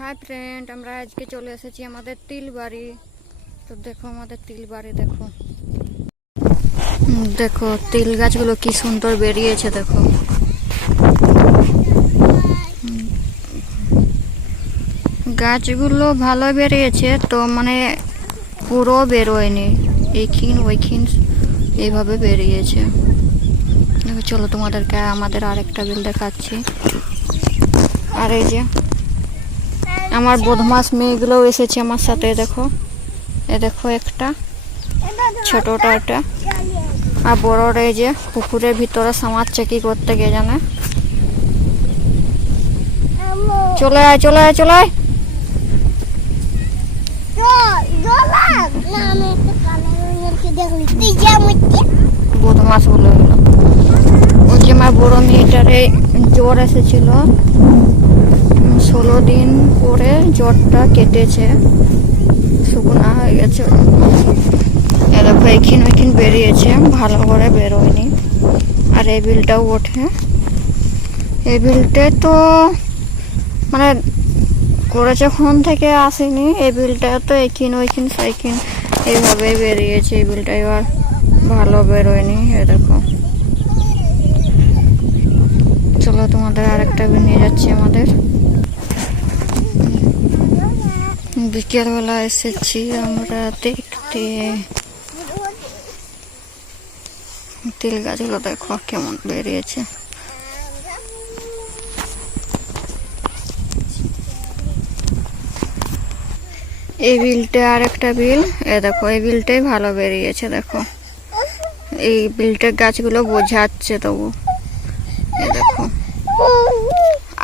Hi friend, আমরা আজকে চলে এসেছি আমাদের তিলবাড়ি। তো দেখো আমাদের তিলবাড়ি, দেখো দেখো তিল গাছগুলো কি সুন্দর বেরিয়েছে। দেখো গাছগুলো ভালো বেরিয়েছে, তো মানে পুরো বেরোয়নি, এইখিন ওইখিন এইভাবে বেরিয়েছে। দেখো চলো তোমাদেরকে আমাদের আরেকটা বিল দেখাচ্ছি। আর এই যে আমার বদমাস মেয়েগুলোও এসেছে আমার সাথে। দেখো দেখো একটা ছোটটা একটা, আর বড়রা এই যে পুকুরের ভিতরে সামাচ্ছে কি করতে কে জানে। চলে আয় চলে আয় চলে আয়। বদমাস গুলো ওই যে আমার বড় মেয়েটারে জ্বর এসেছিল, 16 দিন পরে জ্বরটা কেটেছে, শুকনা হয়ে গেছে। দেখো এইখিন ওইখিন বেরিয়েছে, ভালো করে বেরোয়নি। আর এই বিলটাও ওঠে, এই বিলটা তো মানে করেছে খন থেকে আসেনি। এই বিলটা তো এইখিন ওইখিন সেইখিন এইভাবে বেরিয়েছে। এই বিলটা এবার ভালো বেরোয়নি। দেখো চলো তোমাদের আরেকটা বিল নিয়ে যাচ্ছি। আমাদের বিকেলবেলা এসেছি আমরা দেখতে তিল গাছগুলো, দেখো কেমন বেরিয়েছে। এই বিলটা আর একটা বিল, দেখো এই বিলটাই ভালো বেরিয়েছে। দেখো এই বিলটার গাছগুলো বোঝাচ্ছে তবু। দেখো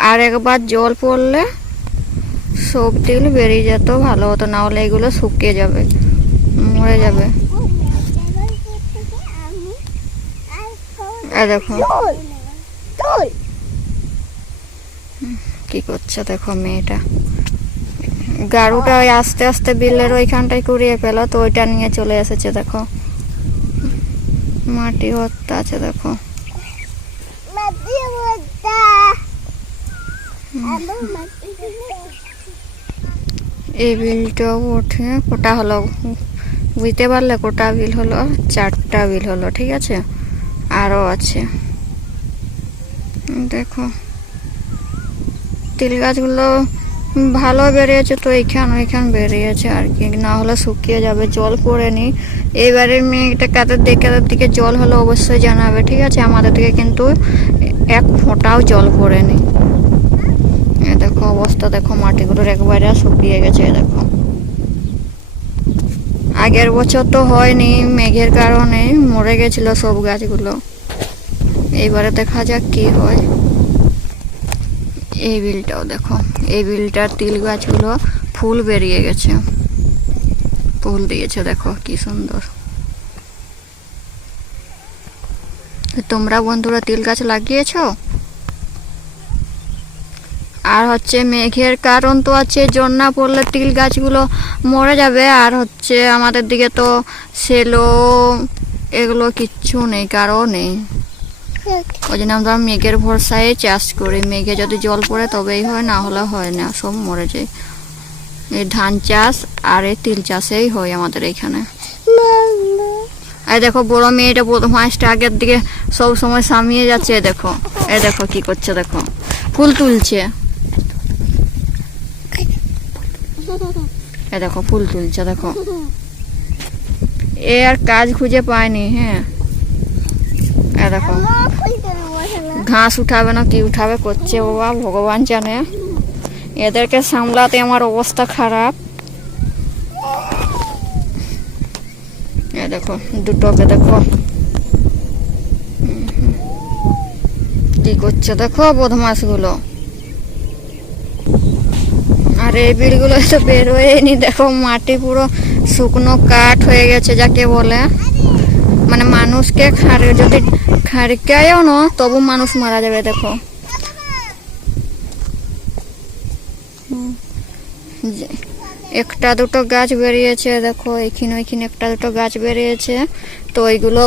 আর একবার জল পড়লে সব তিল বেরিয়ে যেত, ভালো হতো, না হলে এগুলো শুকিয়ে যাবে, মরে যাবে। দেখো কি করছে, দেখো মেয়েটা গাড়ুটা আস্তে আস্তে বিলের ওইখানটায় কুড়িয়ে পেল, তো ওইটা নিয়ে চলে এসেছে। দেখো মাটি ভর্তা আছে। দেখো এই বিলটাও ওঠে, কোটা হলো বুঝতে পারলে, কোটা বিল হলো, 4টা বিল হলো, ঠিক আছে, আরো আছে। দেখো তিল গাছগুলো ভালো বেরিয়েছে, তো এইখান ওইখান বেরিয়েছে আর কি, না হলে শুকিয়ে যাবে, জল পড়েনি। এইবারে মেয়েটা কাদের দিকে জল হলো অবশ্যই জানাবে, ঠিক আছে। আমাদের দিকে কিন্তু এক ফোঁটাও জল পড়েনি। দেখো অবস্থা, দেখো মাটিগুলোর একবারে শুকিয়ে গেছে। দেখো আগের বছর তো হয়নি, মেঘের কারণে মরে গেছিল সব গাছগুলো। এইবারে দেখা যাক কি হয়। এই বিলটাও দেখো, এই বিলটার তিল গাছগুলো ফুল বেরিয়ে গেছে, ফুল দিয়েছে। দেখো কি সুন্দর। তোমরা বন্ধুরা তিল গাছ লাগিয়েছো? আর হচ্ছে মেঘের কারণ তো আছে, জন্না পড়লে তিল গাছগুলো মরে যাবে। আর হচ্ছে আমাদের দিকে তো সেলো এগুলো কিচ্ছু নেই, কারও নেই। ওই জন্য আমরা মেঘের ভরসায় চাষ করি, মেঘে যদি জল পড়ে তবেই হয়, না হলে হয় না, সব মরে যায়। এই ধান চাষ আর এই তিল চাষেই হয় আমাদের এইখানে। এই দেখো বড় মেয়েটা মাছটা আগের দিকে সব সময় সামিয়ে যাচ্ছে। দেখো এই দেখো কি করছে, দেখো ফুল তুলছে। এই দেখো ফুল তুলছে। দেখো এ আর কাজ খুঁজে পায়নি। হ্যাঁ দেখো ঘাস উঠাবে না কি উঠাবে করছে, বাবা ভগবান জানে। এদেরকে সামলাতে আমার অবস্থা খারাপ। দেখো দুটোকে দেখো কি করছে, দেখো বদমাস গুলো। আর এই বিলগুলো তো বেরোয়নি। দেখো মাটি পুরো শুকনো কাঠ হয়ে গেছে, যাকে বলে মানে মানুষকে যদি খাড়িকায়ও না তবু মানুষ মারা যাবে। দেখো একটা দুটো গাছ বেরিয়েছে, দেখো এইখানে ওইখানে একটা দুটো গাছ বেরিয়েছে, তো ওইগুলো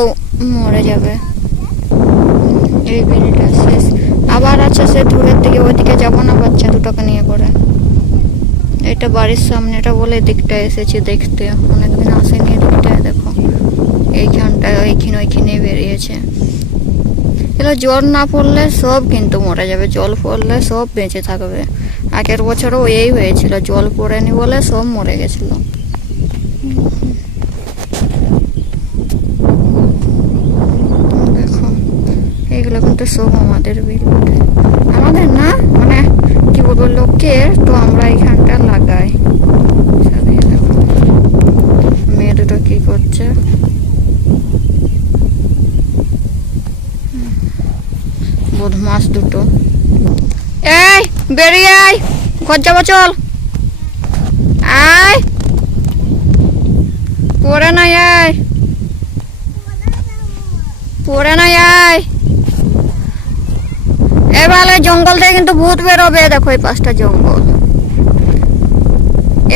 মরে যাবে। এই বিলটা শেষ, আবার আছে সে দূরের দিকে, ওইদিকে যাবো না বাচ্চা দুটোকে নিয়ে করে। এটা বাড়ির সামনেটা বলে দিকটা এসেছি দেখতে, অনেকদিন আসেনি দিকটায়। দেখো এইখানটায় ওইখানে বেরিয়েছে। এগুলো জল না পড়লে সব কিন্তু মরে যাবে, জল পড়লে সব বেঁচে থাকবে। আগের বছরও এই হয়েছিল, জল পড়েনি বলে সব মরে গেছিল। দেখো এগুলো কিন্তু সব আমাদের বিল, আমাদের না মানে কি বলবো লোকের, তো আমরা এইখানটা লাগাই। দেখো মেয়ে দুটো কি করছে, বদমাস দুটো। এই বেরিয়ে আয়, ঘর যাবো চল। আয় পড়ে নাই, আয় পড়ে নাই, আয়। এবার জঙ্গল থেকে কিন্তু ভূত বেরোবে। দেখো এই পাশটা জঙ্গল,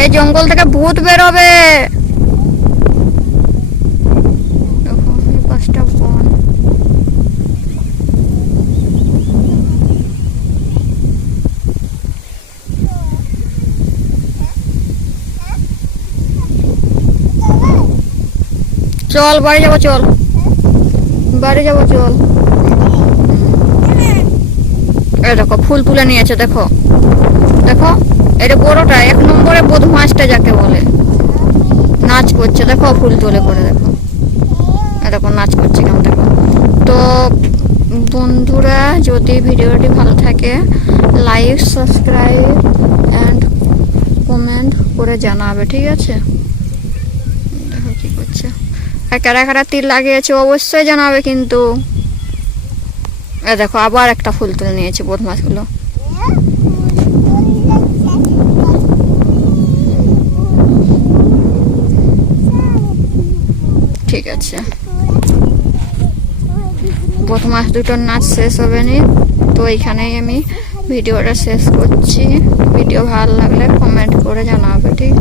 এই জঙ্গল থেকে ভূত বেরোবে। দেখো এই পাশটা বন। চল বাড়ি যাবো, চল বাড়ি যাবো চল। এই দেখো ফুল তুলে নিয়েছে, দেখো দেখো এটা বড়টা 1 নম্বরে বদমাসটা যাকে বলে, নাচ করছে। দেখো ফুল তুলে করে, দেখো দেখো নাচ করছে কেমন। দেখো তো বন্ধুরা, যদি ভিডিওটি ভালো থাকে লাইক, সাবস্ক্রাইব অ্যান্ড কমেন্ট করে জানাবে, ঠিক আছে? দেখো কি করছে, আর কারা কারা তীর লাগিয়েছে অবশ্যই জানাবে কিন্তু। দেখো আবার একটা ফুল তুলে নিয়েছে বদমাসগুলো। ঠিক আছে, বদমাস দুটোর নাচ শেষ হবে নি, তো এইখানেই আমি ভিডিওটা শেষ করছি। ভিডিও ভালো লাগলে কমেন্ট করে জানাবে, ঠিক।